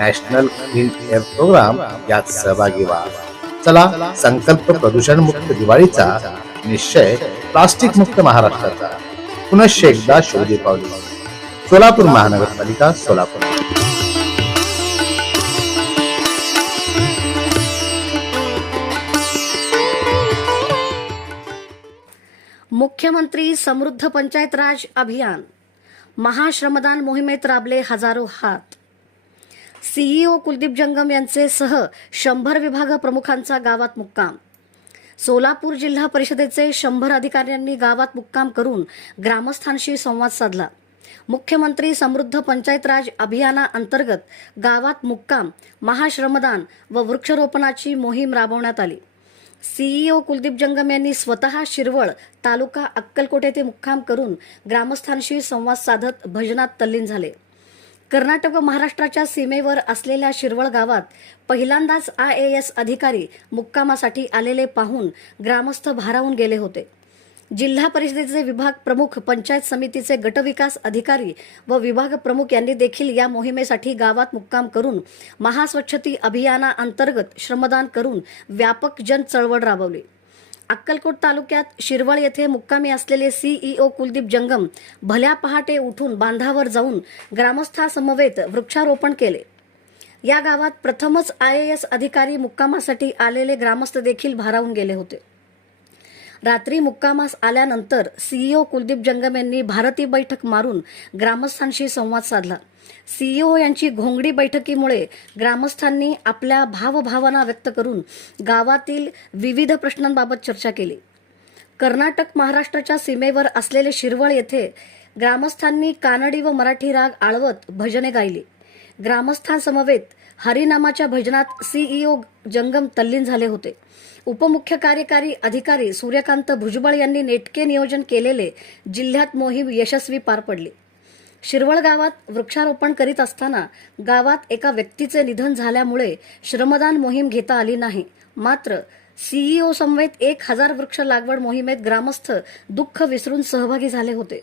National clean air programme यात सहभागी व्हा. चला संकल्प प्रदूषण मुक्त दिवाळीचा निश्चय प्लास्टिक मुक्त महाराष्ट्राचा. पुनश्च एकदा शोधी पावली. सोलापूर महानगरपालिका सोलापूर. मुख्यमंत्री समृद्ध पंचायत राज अभियान. महाश्रमदान मोहिमेत राबले हजारो हात. सीईओ कुलदीप जंगम यांचे सह शंभर विभाग प्रमुखांचा गावात मुक्काम. सोलापूर जिल्हा परिषदेचे शंभर अधिकाऱ्यांनी गावात मुक्काम करून ग्रामस्थांशी संवाद साधला. मुख्यमंत्री समृद्ध पंचायत राज अभियानाअंतर्गत गावात मुक्काम महाश्रमदान व वृक्षरोपणाची मोहीम राबवण्यात आली. सीईओ कुलदीप जंगम यांनी स्वतः शिरवळ तालुका अक्कलकोट येथे मुक्काम करून ग्रामस्थांशी संवाद साधत भजनात तल्लीन झाले. कर्नाटक व महाराष्ट्राच्या सीमेवर असलेल्या शिरवळ गावात पहिल्यांदाच आय ए एस अधिकारी मुक्कामासाठी आलेले पाहून ग्रामस्थ भारावून गेले होते. जिल्हा परिषदेचे विभाग प्रमुख पंचायत समितीचे गटविकास अधिकारी व विभाग प्रमुख यांनी देखील या मोहिमेसाठी गावात मुक्काम करून महास्वच्छती अभियानाअंतर्गत श्रमदान करून व्यापक जन चळवळ राबवली. अक्कलकोट तालुक्यात शिरवळ येथे मुक्कामी असलेले सीईओ कुलदीप जंगम भल्या पहाटे उठून बांधावर जाऊन ग्रामस्थासमवेत वृक्षारोपण केले. या गावात प्रथमच आय ए एस अधिकारी मुक्कामासाठी आलेले ग्रामस्थ देखील भारावून गेले होते. रात्री मुक्कामास आल्यानंतर सीईओ कुलदीप जंगम यांनी भारती बैठक मारून ग्रामस्थांशी संवाद साधला. सीईओ यांची घोंगडी बैठकीमुळे ग्रामस्थांनी आपल्या भावभावना व्यक्त करून गावातील विविध प्रश्नांबाबत चर्चा केली. कर्नाटक महाराष्ट्राच्या सीमेवर असलेले शिरवळ येथे ग्रामस्थांनी कानडी व मराठी राग आळवत भजने गायली. ग्रामस्थांसमवेत हरिनामाच्या भजनात सीईओ जंगम तल्लीन झाले होते. उपमुख्य कार्यकारी अधिकारी सूर्यकांत भुजबळ यांनी नेटके नियोजन केलेले जिल्ह्यात मोहीम यशस्वी पार पडली. शिरवळ गावात वृक्षारोपण करीत असताना गावात एका व्यक्तीचे निधन झाल्यामुळे श्रमदान मोहीम घेता आली नाही. मात्र सीईओ समवेत एक हजार वृक्ष लागवड मोहिमेत ग्रामस्थ दुःख विसरून सहभागी झाले होते.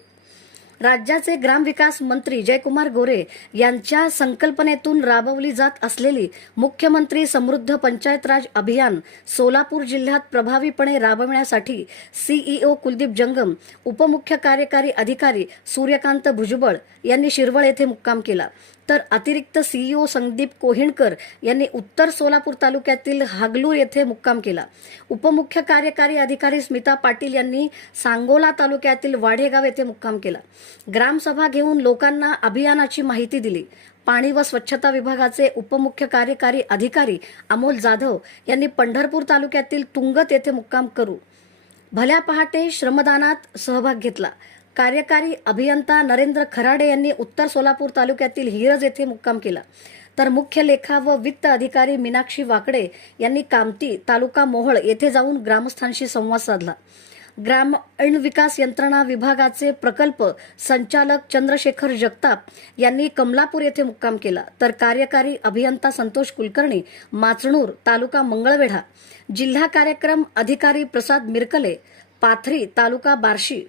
राज्याचे ग्रामविकास मंत्री जयकुमार गोरे यांच्या संकल्पनेतून राबवली जात असलेली मुख्यमंत्री समृद्ध पंचायत राज अभियान सोलापूर जिल्ह्यात प्रभावीपणे राबविण्यासाठी सीईओ कुलदीप जंगम उपमुख्य कार्यकारी अधिकारी सूर्यकांत भुजबळ यांनी शिरवळ येथे मुक्काम केला. तर अतिरिक्त सीईओ संदीप कोहिणकर यांनी उत्तर सोलापूर तालुक्यातील हागलूर येथे मुक्काम केला. उपमुख्य कार्यकारी अधिकारी स्मिता पाटील यांनी सांगोला तालुक्यातील वाढेगाव येथे मुक्काम केला. ग्रामसभा घेऊन लोकांना अभियानाची माहिती दिली. पाणी व स्वच्छता विभागाचे उपमुख्य कार्यकारी अधिकारी अमोल जाधव यांनी पंढरपूर तालुक्यातील तुंगत येथे मुक्काम करू. भल्या पहाटे श्रमदानात सहभाग घेतला. कार्यकारी अभियंता नरेंद्र खराडे यांनी उत्तर सोलापूर तालुक्यातील हिरज येथे मुक्काम केला. तर मुख्य लेखा व वित्त अधिकारी मीनाक्षी वाकडे यांनी कामती तालुका मोहळ येथे जाऊन ग्रामस्थांशी संवाद साधला. ग्रामीण विकास यंत्रणा विभागाचे प्रकल्प संचालक चंद्रशेखर जगताप यांनी कमलापूर येथे मुक्काम केला. तर कार्यकारी अभियंता संतोष कुलकर्णी माचणूर तालुका मंगळवेढा. जिल्हा कार्यक्रम अधिकारी प्रसाद मिरकले पाथरी तालुका बार्शी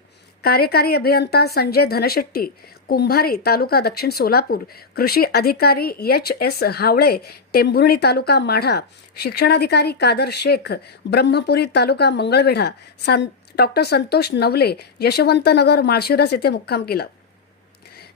कार्यकारी अभियंता संजय धनशेट्टी कुंभारी तालुका दक्षिण सोलापूर कृषी अधिकारी एच एस हावळे टेंभुर्णी तालुका माढा शिक्षणाधिकारी कादर शेख ब्रह्मपुरी तालुका मंगळवेढा सं डॉक्टर संतोष नवले यशवंतनगर माळशिरस येथे मुक्काम केला.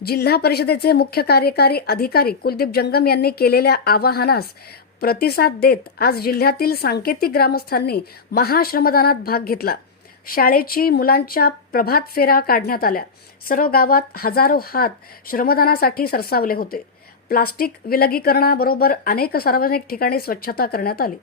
जिल्हा परिषदेचे मुख्य कार्यकारी अधिकारी कुलदीप जंगम यांनी केलेल्या आवाहनास प्रतिसाद देत आज जिल्ह्यातील सांकेतिक ग्रामस्थांनी महाश्रमदानात भाग घेतला. शाळेची मुलांच्या प्रभात फेऱ्या काढण्यात आल्या. सर्व गावात हजारो हात श्रमदानासाठी सरसावले होते. प्लास्टिक विलगीकरणाबरोबर अनेक सार्वजनिक ठिकाणी स्वच्छता करण्यात आली.